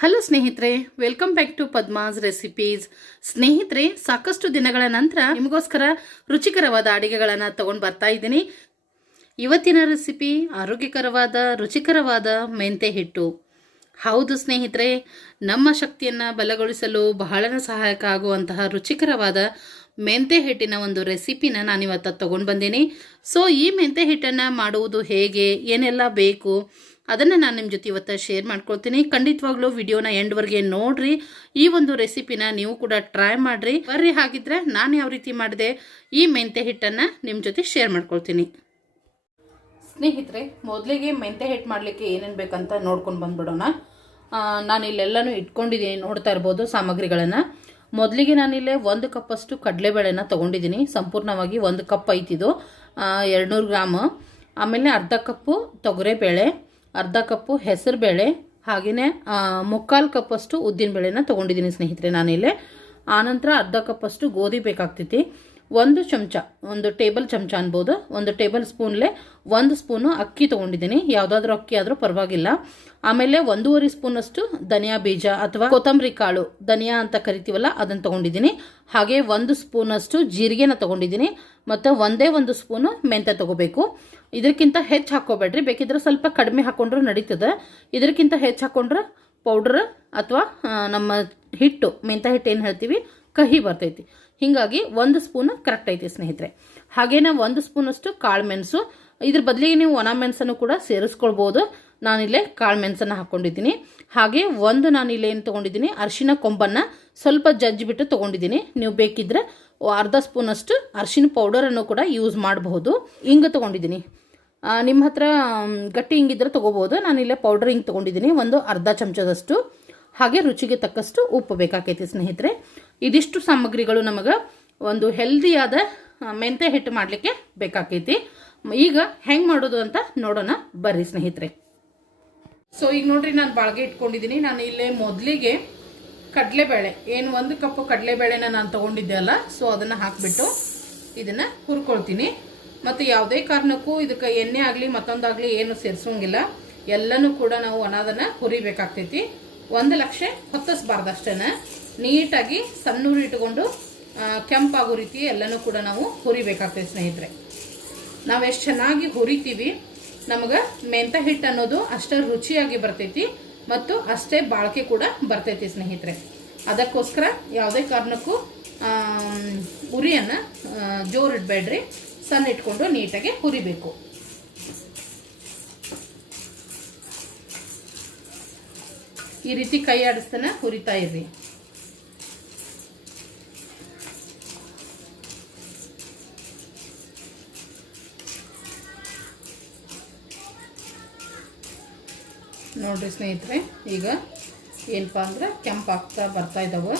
Hello ಸ್ನೇಹಿತರೆ welcome back to Padmas recipes ಸ್ನೇಹಿತರೆ, ಸಾಕಷ್ಟು ದಿನಗಳ ನಂತರ ನಿಮಗೋಸ್ಕರ ರುಚಿಕರವಾದ ಅಡಿಗೆಗಳನ್ನು ತಗೊಂಡು ಬರ್ತಾ ಇದ್ದೀನಿ. ಇವತ್ತಿನ ರೆಸಿಪಿ ಆರೋಗ್ಯಕರವಾದ, ರುಚಿಕರವಾದ ಮೆಂತೆ ಹಿಟ್ಟು. ಹೌದು ಸ್ನೇಹಿತರೆ, ನಮ್ಮ ಶಕ್ತಿಯನ್ನು ಬಲಗೊಳಿಸಲು ಬಹಳ ಸಹಾಯಕ ಆಗುವಂತಹ ರುಚಿಕರವಾದ ಮೆಂತೆ ಹಿಟ್ಟಿನ ಒಂದು ರೆಸಿಪಿನ ನಾನಿವತ್ತು ತಗೊಂಡು ಬಂದೀನಿ. ಸೊ ಈ ಮೆಂತೆ ಹಿಟ್ಟನ್ನು ಮಾಡುವುದು ಹೇಗೆ, ಏನೆಲ್ಲ ಬೇಕು ಅದನ್ನು ನಾನು ನಿಮ್ಮ ಜೊತೆ ಇವತ್ತು ಶೇರ್ ಮಾಡ್ಕೊಳ್ತೀನಿ. ಖಂಡಿತವಾಗ್ಲೂ ವಿಡಿಯೋನ ಎಂಡ್ವರೆಗೆ ನೋಡ್ರಿ. ಈ ಒಂದು ರೆಸಿಪಿನ ನೀವು ಕೂಡ ಟ್ರೈ ಮಾಡಿರಿ. ಬರ್ರಿ ಹಾಗಿದ್ರೆ ನಾನು ಯಾವ ರೀತಿ ಮಾಡಿದೆ ಈ ಮೆಂತೆ ಹಿಟ್ಟನ್ನು ನಿಮ್ಮ ಜೊತೆ ಶೇರ್ ಮಾಡ್ಕೊಳ್ತೀನಿ. ಸ್ನೇಹಿತರೆ, ಮೊದಲಿಗೆ ಮೆಂತೆ ಹಿಟ್ಟು ಮಾಡಲಿಕ್ಕೆ ಏನೇನು ಬೇಕಂತ ನೋಡ್ಕೊಂಡು ಬಂದ್ಬಿಡೋಣ. ನಾನು ಇಲ್ಲೆಲ್ಲನೂ ಇಟ್ಕೊಂಡಿದ್ದೀನಿ ನೋಡ್ತಾ ಇರ್ಬೋದು ಸಾಮಗ್ರಿಗಳನ್ನು. ಮೊದಲಿಗೆ ನಾನಿಲ್ಲೇ ಒಂದು ಕಪ್ಪಷ್ಟು ಕಡಲೆಬೇಳೆನ ತೊಗೊಂಡಿದ್ದೀನಿ ಸಂಪೂರ್ಣವಾಗಿ ಒಂದು ಕಪ್ ಐತಿದು ಎರಡುನೂರು ಗ್ರಾಮು. ಆಮೇಲೆ ಅರ್ಧ ಕಪ್ಪು ತೊಗರೆಬೇಳೆ. ಅರ್ಧ ಕಪ್ಪು ಹೆಸರುಬೇಳೆ ಹಾಗೆಯೇ ಮುಕ್ಕಾಲು ಕಪ್ಪಷ್ಟು ಉದ್ದಿನ ಬೇಳೆನ ತೊಗೊಂಡಿದ್ದೀನಿ ಸ್ನೇಹಿತರೆ ನಾನಿಲ್ಲೇ. ಆನಂತರ ಅರ್ಧ ಕಪ್ಪಷ್ಟು ಗೋಧಿ ಬೇಕಾಗ್ತೈತಿ. ಒಂದು ಚಮಚ, ಒಂದು ಟೇಬಲ್ ಚಮಚ ಅನ್ಬೋದು. ಒಂದು ಟೇಬಲ್ ಸ್ಪೂನ್ಲೆ ಒಂದು ಸ್ಪೂನು ಅಕ್ಕಿ ತೊಗೊಂಡಿದ್ದೀನಿ. ಯಾವುದಾದ್ರೂ ಅಕ್ಕಿ ಆದರೂ ಪರವಾಗಿಲ್ಲ. ಆಮೇಲೆ ಒಂದೂವರೆ ಸ್ಪೂನಷ್ಟು ಧನಿಯಾ ಬೀಜ ಅಥವಾ ಕೊತ್ತಂಬರಿ ಕಾಳು, ಧನಿಯಾ ಅಂತ ಕರಿತೀವಲ್ಲ ಅದನ್ನು ತೊಗೊಂಡಿದ್ದೀನಿ. ಹಾಗೆ ಒಂದು ಸ್ಪೂನಷ್ಟು ಜೀರಿಗೆನ ತೊಗೊಂಡಿದ್ದೀನಿ. ಮತ್ತು ಒಂದೇ ಒಂದು ಸ್ಪೂನು ಮೆಂತ್ಯ ತೊಗೋಬೇಕು. ಇದಕ್ಕಿಂತ ಹೆಚ್ಚು ಹಾಕ್ಕೋಬೇಡ್ರಿ. ಬೇಕಿದ್ರೆ ಸ್ವಲ್ಪ ಕಡಿಮೆ ಹಾಕ್ಕೊಂಡ್ರೂ ನಡೀತದೆ. ಇದಕ್ಕಿಂತ ಹೆಚ್ಚು ಹಾಕ್ಕೊಂಡ್ರೆ ಪೌಡ್ರ್ ಅಥವಾ ನಮ್ಮ ಹಿಟ್ಟು, ಮೆಂತ್ಯ ಹಿಟ್ಟು ಏನು ಹೇಳ್ತೀವಿ? ಕಹಿ ಬರ್ತೈತಿ. ಹೀಗಾಗಿ ಒಂದು ಸ್ಪೂನ್ ಕರೆಕ್ಟ್ ಐತಿ ಸ್ನೇಹಿತರೆ. ಹಾಗೇನೆ ಒಂದು ಸ್ಪೂನಷ್ಟು ಕಾಳು ಮೆಣಸು. ಇದ್ರ ಬದಲಿಗೆ ನೀವು ಒಣ ಮೆಣಸನ್ನು ಕೂಡ ಸೇರಿಸ್ಕೊಳ್ಬೋದು. ನಾನಿಲ್ಲೇ ಕಾಳು ಮೆಣಸನ್ನ ಹಾಕ್ಕೊಂಡಿದ್ದೀನಿ ಹಾಗೆ ಒಂದು ನಾನಿಲ್ಲೇ ಏನು ತೊಗೊಂಡಿದ್ದೀನಿ, ಅರಿಶಿನ ಕೊಂಬನ್ನು ಸ್ವಲ್ಪ ಜಜ್ಜಿಬಿಟ್ಟು ತೊಗೊಂಡಿದ್ದೀನಿ. ನೀವು ಬೇಕಿದ್ರೆ ಅರ್ಧ ಸ್ಪೂನಷ್ಟು ಅರಿಶಿನ ಪೌಡರನ್ನು ಕೂಡ ಯೂಸ್ ಮಾಡಬಹುದು ಹಿಂಗೆ ತೊಗೊಂಡಿದ್ದೀನಿ. ನಿಮ್ಮ ಹತ್ರ ಗಟ್ಟಿ ಹಿಂಗಿದ್ರೆ ತೊಗೋಬೋದು. ನಾನಿಲ್ಲೇ ಪೌಡರ್ ಹಿಂಗೆ ತೊಗೊಂಡಿದ್ದೀನಿ. ಒಂದು ಅರ್ಧ ಚಮಚದಷ್ಟು. ಹಾಗೆ ರುಚಿಗೆ ತಕ್ಕಷ್ಟು ಉಪ್ಪು ಬೇಕಾಕೈತಿ ಸ್ನೇಹಿತರೆ. ಇದಿಷ್ಟು ಸಾಮಗ್ರಿಗಳು ನಮಗೆ ಒಂದು ಹೆಲ್ದಿಯಾದ ಮೆಂತೆ ಹಿಟ್ಟು ಮಾಡಲಿಕ್ಕೆ ಬೇಕಾಕೈತಿ. ಈಗ ಹೆಂಗೆ ಮಾಡೋದು ಅಂತ ನೋಡೋಣ. ಬರ್ರಿ ಸ್ನೇಹಿತರೆ. ಸೊ ಈಗ ನೋಡ್ರಿ ನಾನು ಬಾಳ್ಗೆ ಇಟ್ಕೊಂಡಿದ್ದೀನಿ ನಾನು ಇಲ್ಲೇ ಮೊದಲಿಗೆ ಕಡಲೆಬೇಳೆ, ಏನು ಒಂದು ಕಪ್ ಕಡಲೆಬೇಳೆನ ನಾನು ತೊಗೊಂಡಿದ್ದೆ ಅಲ್ಲ ಸೊ ಅದನ್ನು ಹಾಕಿಬಿಟ್ಟು ಇದನ್ನು ಹುರ್ಕೊಳ್ತೀನಿ. ಮತ್ತು ಯಾವುದೇ ಕಾರಣಕ್ಕೂ ಇದಕ್ಕೆ ಎಣ್ಣೆ ಆಗಲಿ, ಮತ್ತೊಂದಾಗಲಿ ಏನು ಸೇರಿಸೋಂಗಿಲ್ಲ. ಎಲ್ಲನೂ ಕೂಡ ನಾವು ಅನಾದನ್ನು ಹುರಿಬೇಕಾಗ್ತೈತಿ. ಒಂದು ಲಕ್ಷ ಹೊತ್ತಿಸ್ಬಾರ್ದು ಅಷ್ಟೇ ನೀಟಾಗಿ ಸಣ್ಣೂರು ಇಟ್ಕೊಂಡು ಕೆಂಪಾಗೋ ರೀತಿ ಎಲ್ಲನೂ ಕೂಡ ನಾವು ಹುರಿಬೇಕಾಗ್ತದೆ ಸ್ನೇಹಿತರೆ. ನಾವು ಎಷ್ಟು ಚೆನ್ನಾಗಿ ಹುರಿತೀವಿ, ನಮಗೆ ಮೆಂತ ಹಿಟ್ಟು ಅನ್ನೋದು ಅಷ್ಟೇ ರುಚಿಯಾಗಿ ಬರ್ತೈತಿ ಮತ್ತು ಅಷ್ಟೇ ಬಾಳಿಕೆ ಕೂಡ ಬರ್ತೈತಿ ಸ್ನೇಹಿತರೆ. ಅದಕ್ಕೋಸ್ಕರ ಯಾವುದೇ ಕಾರಣಕ್ಕೂ ಉರಿಯನ್ನು ಜೋರು ಇಡಬೇಡ್ರಿ, ಸಣ್ಣ ಇಟ್ಕೊಂಡು ನೀಟಾಗಿ ಹುರಿಬೇಕು. ಈ ರೀತಿ ಕೈ ಆಡಿಸ್ತಾನೆ ಹುರಿತಾ ಇರ್ರಿ. ನೋಡ್ರಿ ಸ್ನೇಹಿತರೆ, ಈಗ ಏನಪ್ಪ ಅಂದ್ರೆ ಕೆಂಪಾಗ್ತಾ ಬರ್ತಾ ಇದ್ದಾವೆ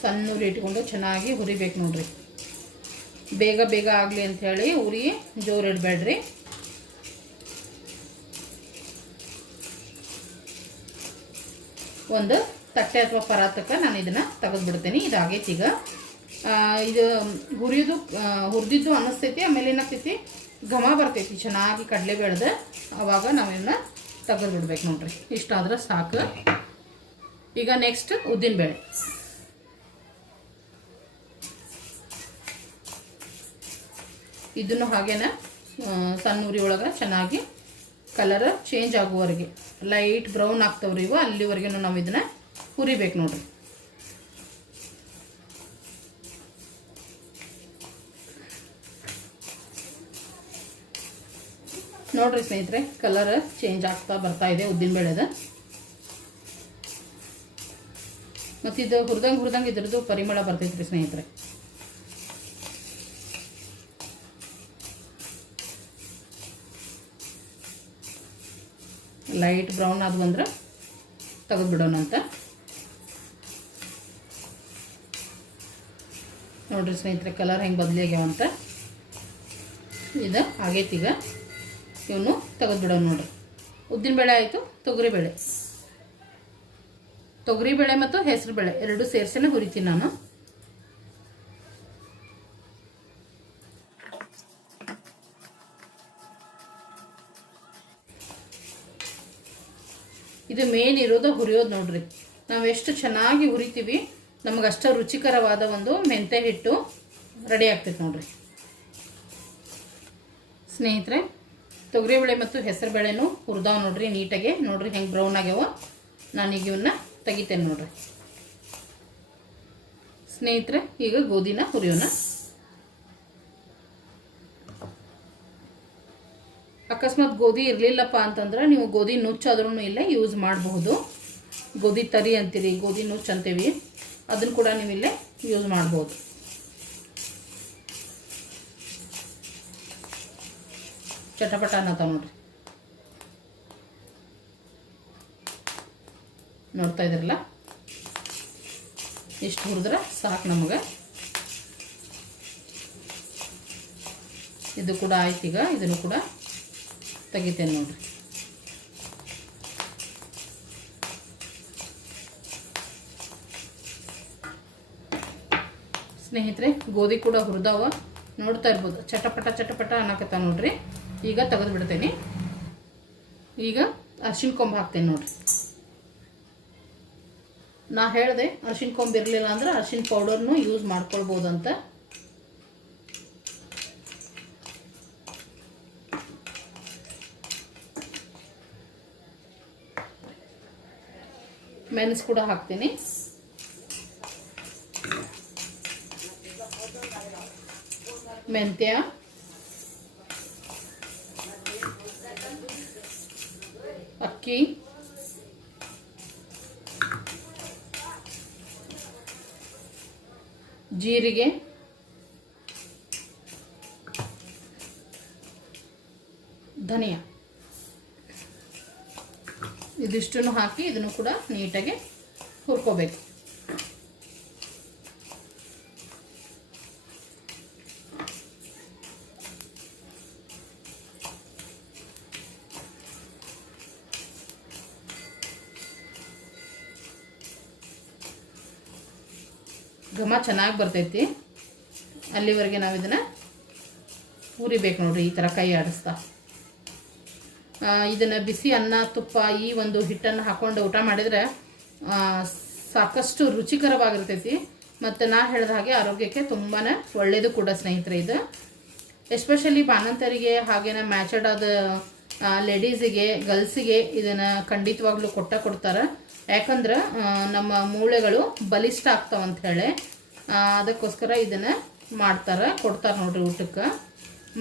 ಸಣ್ಣ ಉರಿ ಇಟ್ಕೊಂಡು ಚೆನ್ನಾಗಿ ಹುರಿಬೇಕು ನೋಡ್ರಿ. ಬೇಗ ಬೇಗ ಆಗಲಿ ಅಂಥೇಳಿ ಉರಿ ಜೋರು ಇಡಬೇಡ್ರಿ. ಒಂದು ತಟ್ಟೆ ಅಥವಾ ಪರಾತಕ್ಕೆ ನಾನು ಇದನ್ನು ತೆಗೆದುಬಿಡ್ತೀನಿ. ಇದು ಆಗೈತಿ ಈಗ ಇದು ಹುರಿಯೋದು ಹುರಿದಿದ್ದು ಅನ್ನಿಸ್ತೈತಿ ಆಮೇಲೆ ಏನಾಗ್ತೈತಿ? ಘಮ ಬರ್ತೈತಿ. ಚೆನ್ನಾಗಿ ಕಡಲೆ ಬೆಳೆದ. ಅವಾಗ ನಾವಿನ್ನ ತೆಗೆದು ಬಿಡ್ಬೇಕು ನೋಡ್ರಿ. ಇಷ್ಟಾದ್ರೆ ಸಾಕು. ಈಗ ನೆಕ್ಸ್ಟ್ ಉದ್ದಿನಬೇಳೆ. ಇದನ್ನು ಹಾಗೇನ ಸಣ್ಣ ಉರಿ ಒಳಗೆ ಚೆನ್ನಾಗಿ ಕಲರ್ ಚೇಂಜ್ ಆಗುವವರೆಗೆ. ಲೈಟ್ ಬ್ರೌನ್ ಆಗ್ತವ್ರಿ ಇವು ಅಲ್ಲಿವರೆಗೂ ನಾವು ಇದನ್ನ ಹುರಿಬೇಕು ನೋಡ್ರಿ. ನೋಡ್ರಿ ಸ್ನೇಹಿತರೆ ಕಲರ್ ಚೇಂಜ್ ಆಗ್ತಾ ಬರ್ತಾ ಇದೆ ಉದ್ದಿನಬೇಳೆದ ಮತ್ತು ಇದು ಹುರಿದಂಗೆ ಹುರಿದಂಗೆ ಇದ್ರದ್ದು ಪರಿಮಳ ಬರ್ತೈತ್ರಿ ಸ್ನೇಹಿತರೆ. ಲೈಟ್ ಬ್ರೌನ್ ಆದವು ಅಂದ್ರೆ ಅಂತ. ನೋಡ್ರಿ ಸ್ನೇಹಿತರೆ ಕಲರ್ ಹೆಂಗೆ ಬದಲಿಯಾಗ್ಯಾವಂತ ಇದು ಆಗೈತೀಗ ಇವನು ತೆಗೆದ್ಬಿಡೋಣ ಉದ್ದಿನ ಬೇಳೆ ಆಯಿತು ತೊಗರಿಬೇಳೆ ತೊಗರಿಬೇಳೆ ಮತ್ತು ಹೆಸರು ಬೇಳೆ, ಎರಡು ಸೇರಿಸಿನೇ ಹುರಿತೀನಿ ನಾನು. ಇದು ಮೇನ್ ಇರೋದು ಹುರಿಯೋದು ನೋಡ್ರಿ. ನಾವು ಎಷ್ಟು ಚೆನ್ನಾಗಿ ಹುರಿತೀವಿ, ನಮಗೆ ಅಷ್ಟು ರುಚಿಕರವಾದ ಒಂದು ಮೆಂತೆ ಹಿಟ್ಟು ರೆಡಿ ಆಗ್ತೈತೆ ನೋಡ್ರಿ. ಸ್ನೇಹಿತರೆ ತೊಗರಿಬೇಳೆ ಮತ್ತು ಹೆಸರು ಬೇಳೆನೂ ಹುರಿದಾವ್ ನೋಡ್ರಿ, ನೀಟಾಗೆ. ನೋಡ್ರಿ, ಹೆಂಗೆ ಬ್ರೌನ್ ಆಗ್ಯಾವ. ನಾನೀಗ ಇವನ್ನ ತೆಗಿತೇನೆ ನೋಡ್ರಿ. ಸ್ನೇಹಿತರೆ, ಈಗ ಗೋಧಿನ ಹುರಿಯೋಣ. ಅಕಸ್ಮಾತ್ ಗೋಧಿ ಇರಲಿಲ್ಲಪ್ಪ ಅಂತಂದ್ರೆ ನೀವು ಗೋಧಿ ನುಚ್ಚಾದ್ರೂ ಇಲ್ಲೇ ಯೂಸ್ ಮಾಡಬಹುದು. ಗೋಧಿ ತರಿ ಅಂತೀರಿ, ಗೋಧಿ ನುಚ್ಚು ಅಂತೀವಿ ಅದನ್ನು ಕೂಡ ನೀವು ಇಲ್ಲೇ ಯೂಸ್ ಮಾಡ್ಬೋದು ಚಟಪಟ ಅನ್ನತ ನೋಡ್ರಿ. ನೋಡ್ತಾ ಇದ್ರಲ್ಲ? ಇಷ್ಟು ಹುರಿದ್ರೆ ಸಾಕು ನಮಗೆ. ಇದು ಕೂಡ ಆಯ್ತು ಈಗ, ಇದನ್ನು ಕೂಡ ತೆಗಿತೇನೆ ನೋಡ್ರಿ. ಸ್ನೇಹಿತರೆ, ಗೋಧಿ ಕೂಡ ಹುರಿದಾವ. ನೋಡ್ತಾ ಇರ್ಬೋದು, ಚಟಪಟ ಚಟಪಟ ಅನ್ನಕತ್ತ ನೋಡ್ರಿ. ಈಗ ತೆಗೆದು ಬಿಡ್ತೇನೆ. ಈಗ ಅರ್ಶಿನ ಕೊಂಬ್ ಹಾಕ್ತೇನೆ ನೋಡ್ರಿ. ನಾ ಹೇಳಿದೆ ಅರ್ಶಿನ ಕೊಂಬು ಇರಲಿಲ್ಲ ಅಂದ್ರೆ ಅರ್ಶಿನ ಪೌಡರ್ನು ಯೂಸ್ ಮಾಡ್ಕೊಳ್ಬೋದಂತ. ಮೆಣಸು ಕೂಡ ಹಾಕ್ತೀನಿ. ಮೆಂತ್ಯ. ಅಕ್ಕಿ ಜೀರಿಗೆ. ಧನಿಯಾ. ಇದಿಷ್ಟನ್ನು ಹಾಕಿ ಇದನ್ನು ಕೂಡ ನೀಟಾಗಿ ಹುರ್ಕೋಬೇಕು. ಚೆನ್ನಾಗಿ ಬರ್ತೈತಿ. ಅಲ್ಲಿವರೆಗೆ ನಾವು ಇದನ್ನು ಉರಿಬೇಕು ನೋಡಿರಿ, ಈ ಥರ ಕೈ ಆಡಿಸ್ತಾ. ಇದನ್ನು ಬಿಸಿ ಅನ್ನ, ತುಪ್ಪ, ಈ ಒಂದು ಹಿಟ್ಟನ್ನು ಹಾಕ್ಕೊಂಡು ಊಟ ಮಾಡಿದರೆ ಸಾಕಷ್ಟು ರುಚಿಕರವಾಗಿರ್ತೈತಿ. ಮತ್ತು ನಾ ಹೇಳಿದ ಹಾಗೆ ಆರೋಗ್ಯಕ್ಕೆ ತುಂಬಾ ಒಳ್ಳೆಯದು ಕೂಡ ಸ್ನೇಹಿತರೆ ಇದು. ಎಸ್ಪೆಷಲಿ ಬಾಣಂತರಿಗೆ ಹಾಗೇನ ಮ್ಯಾಚಡ್ ಆದ ಲೇಡೀಸಿಗೆ, ಗರ್ಲ್ಸಿಗೆ ಇದನ್ನು ಖಂಡಿತವಾಗ್ಲೂ ಕೊಟ್ಟ ಕೊಡ್ತಾರೆ. ಯಾಕಂದ್ರೆ ನಮ್ಮ ಮೂಳೆಗಳು ಬಲಿಷ್ಠ ಆಗ್ತಾವಂತ ಹೇಳಿ. ಅದಕ್ಕೋಸ್ಕರ ಇದನ್ನು ಮಾಡ್ತಾರೆ, ಕೊಡ್ತಾರೆ ನೋಡ್ರಿ ಊಟಕ್ಕೆ.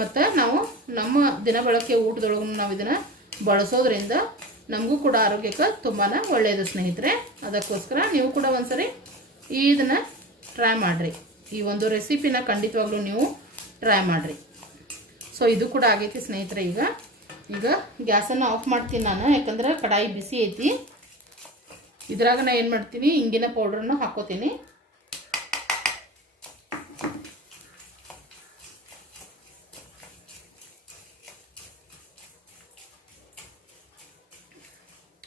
ಮತ್ತು ನಾವು ನಮ್ಮ ದಿನ ಬಳಕೆ ಊಟದೊಳಗೂ ನಾವು ಇದನ್ನು ಬಳಸೋದ್ರಿಂದ ನಮಗೂ ಕೂಡ ಆರೋಗ್ಯಕ್ಕೆ ತುಂಬಾ ಒಳ್ಳೆಯದು ಸ್ನೇಹಿತರೆ. ಅದಕ್ಕೋಸ್ಕರ ನೀವು ಕೂಡ ಒಂದ್ಸರಿ ಇದನ್ನು ಟ್ರೈ ಮಾಡಿರಿ. ಈ ಒಂದು ರೆಸಿಪಿನ ಖಂಡಿತವಾಗ್ಲೂ ನೀವು ಟ್ರೈ ಮಾಡಿರಿ. ಸೊ ಇದು ಕೂಡ ಆಗೈತಿ ಸ್ನೇಹಿತರೆ ಈಗ. ಈಗ ಗ್ಯಾಸನ್ನು ಆಫ್ ಮಾಡ್ತೀನಿ ನಾನು, ಯಾಕಂದ್ರೆ ಕಡಾಯಿ ಬಿಸಿ ಐತಿ. ಇದ್ರಾಗ ನಾ ಏನು ಮಾಡ್ತೀನಿ, ಇಂಗಿನ ಪೌಡ್ರನ್ನು ಹಾಕೋತೀನಿ.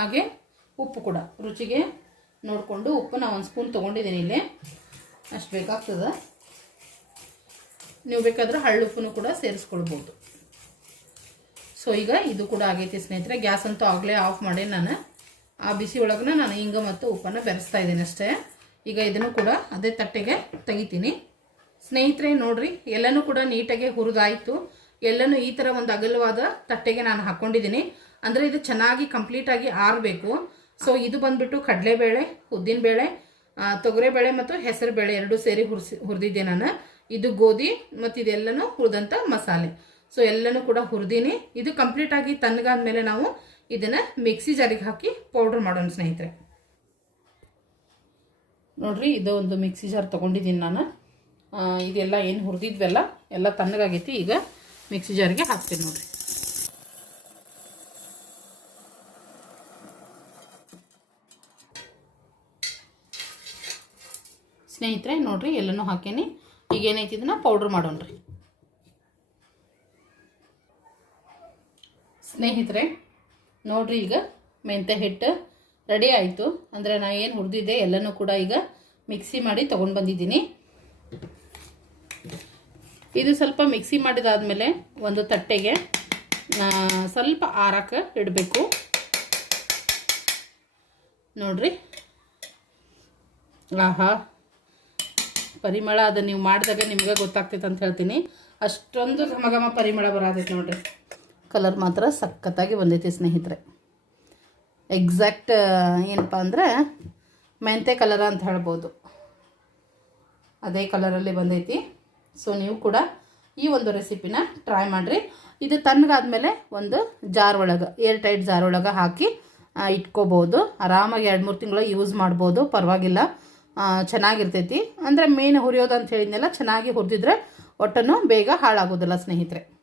ಹಾಗೆ ಉಪ್ಪು ಕೂಡ. ರುಚಿಗೆ ನೋಡಿಕೊಂಡು ಉಪ್ಪು ನಾನು ಒಂದು ಸ್ಪೂನ್ ತೊಗೊಂಡಿದ್ದೀನಿ ಇಲ್ಲಿ. ಅಷ್ಟು ಬೇಕಾಗ್ತದೆ. ನೀವು ಬೇಕಾದ್ರೆ ಹಳ್ಳುಪ್ಪನ್ನು ಕೂಡ ಸೇರಿಸ್ಕೊಳ್ಬೋದು. ಸೊ ಈಗ ಇದು ಕೂಡ ಆಗೈತಿ ಸ್ನೇಹಿತರೆ. ಗ್ಯಾಸ್ ಅಂತೂ ಆಗಲೇ ಆಫ್ ಮಾಡಿ ನಾನು. ಆ ಬಿಸಿ ಒಳಗನ ನಾನು ಹಿಂಗ ಮತ್ತು ಉಪ್ಪನ್ನು ಬೆರೆಸ್ತಾ ಇದ್ದೀನಿ ಅಷ್ಟೇ. ಈಗ ಇದನ್ನು ಕೂಡ ಅದೇ ತಟ್ಟೆಗೆ ತೆಗಿತೀನಿ. ಸ್ನೇಹಿತರೆ, ನೋಡ್ರಿ, ಎಲ್ಲನೂ ಕೂಡ ನೀಟಾಗಿ ಹುರಿದಾಯಿತು. ಎಲ್ಲನೂ ಈ ಥರ ಒಂದು ಅಗಲವಾದ ತಟ್ಟೆಗೆ ನಾನು ಹಾಕ್ಕೊಂಡಿದ್ದೀನಿ ಅಂದರೆ ಇದು ಚೆನ್ನಾಗಿ ಕಂಪ್ಲೀಟಾಗಿ ಆರಬೇಕು. ಸೊ ಇದು ಬಂದ್ಬಿಟ್ಟು ಕಡಲೆಬೇಳೆ, ಉದ್ದಿನಬೇಳೆ ತೊಗರಿಬೇಳೆ ಮತ್ತು ಹೆಸರು ಬೇಳೆ ಎರಡು ಸೇರಿ ಹುರಿಸಿ, ಹುರಿದಿದ್ದೆ ನಾನು. ಇದು ಗೋಧಿ ಮತ್ತು ಇದೆಲ್ಲನೂ ಹುರಿದಂಥ ಮಸಾಲೆ. ಸೊ ಎಲ್ಲನೂ ಕೂಡ ಹುರಿದೀನಿ. ಇದು ಕಂಪ್ಲೀಟಾಗಿ ತಣ್ಣಗಾದ್ಮೇಲೆ ನಾವು ಇದನ್ನು ಮಿಕ್ಸಿ ಜಾರಿಗೆ ಹಾಕಿ ಪೌಡ್ರ್ ಮಾಡೋಣ ಸ್ನೇಹಿತರೆ. ನೋಡ್ರಿ, ಇದು ಒಂದು ಮಿಕ್ಸಿ ಜಾರ್ ತೊಗೊಂಡಿದ್ದೀನಿ ನಾನು. ಇದೆಲ್ಲ ಏನು ಹುರಿದಿದ್ವಲ್ಲ, ಎಲ್ಲ ತಣ್ಣಗಾಗೈತಿ. ಈಗ ಮಿಕ್ಸಿ ಜಾರಿಗೆ ಹಾಕ್ತೀನಿ ನೋಡ್ರಿ. ಸ್ನೇಹಿತರೆ, ನೋಡ್ರಿ, ಎಲ್ಲನೂ ಹಾಕೇನಿ. ಈಗ ಏನೈತಿ ಇದನ್ನ? ಪೌಡ್ರ್ ಮಾಡೋಣ್ರಿ. ಸ್ನೇಹಿತರೆ, ನೋಡ್ರಿ ಈಗ ಮೆಂತ್ಯ ಹಿಟ್ಟು ರೆಡಿ ಆಯಿತು. ಅಂದರೆ ನಾ ಏನು ಹುರಿದಿದ್ದೆ, ಎಲ್ಲನೂ ಕೂಡ ಈಗ ಮಿಕ್ಸಿ ಮಾಡಿ ತೊಗೊಂಡು ಬಂದಿದ್ದೀನಿ. ಇದು ಸ್ವಲ್ಪ ಮಿಕ್ಸಿ ಮಾಡಿದಾದಮೇಲೆ ಒಂದು ತಟ್ಟೆಗೆ ಸ್ವಲ್ಪ ಆರಕ್ಕೆ ಇಡಬೇಕು. ನೋಡ್ರಿ. ಆಹಾ. ಪರಿಮಳ ಅದು ನೀವು ಮಾಡಿದಾಗ ನಿಮಗೆ ಗೊತ್ತಾಗ್ತೈತೆ ಅಂತ ಹೇಳ್ತೀನಿ. ಅಷ್ಟೊಂದು ಘಮ ಘಮ ಪರಿಮಳ ಬರೋದೈತೆ ನೋಡಿರಿ. ಕಲರ್ ಮಾತ್ರ ಸಖತ್ತಾಗಿ ಬಂದೈತಿ ಸ್ನೇಹಿತರೆ. ಎಕ್ಸಾಕ್ಟ್ ಏನಪ್ಪ ಅಂದರೆ ಮೆಂತೆ ಕಲರ್ ಅಂತ ಹೇಳ್ಬೋದು. ಅದೇ ಕಲರಲ್ಲಿ ಬಂದೈತಿ. ಸೊ ನೀವು ಕೂಡ ಈ ಒಂದು ರೆಸಿಪಿನ ಟ್ರೈ ಮಾಡಿರಿ. ಇದು ತಣ್ಣಗಾದ್ಮೇಲೆ ಒಂದು ಜಾರ್ ಒಳಗೆ ಏರ್ ಟೈಟ್ ಜಾರ್ ಒಳಗೆ ಹಾಕಿ ಇಟ್ಕೋಬೋದು. ಆರಾಮಾಗಿ ಎರಡು ಮೂರು ತಿಂಗಳು ಯೂಸ್ ಮಾಡ್ಬೋದು. ಪರವಾಗಿಲ್ಲ. ಚೆನ್ನಾಗಿರ್ತೈತಿ. ಅಂದರೆ ಮೇನ್ ಹುರಿಯೋದು ಅಂತ ಹೇಳಿದ್ನೆಲ್ಲ ಚೆನ್ನಾಗಿ ಹುರಿದಿದ್ರೆ ಒಟ್ಟನ್ನು ಬೇಗ ಹಾಳಾಗೋದಿಲ್ಲ ಸ್ನೇಹಿತರೆ.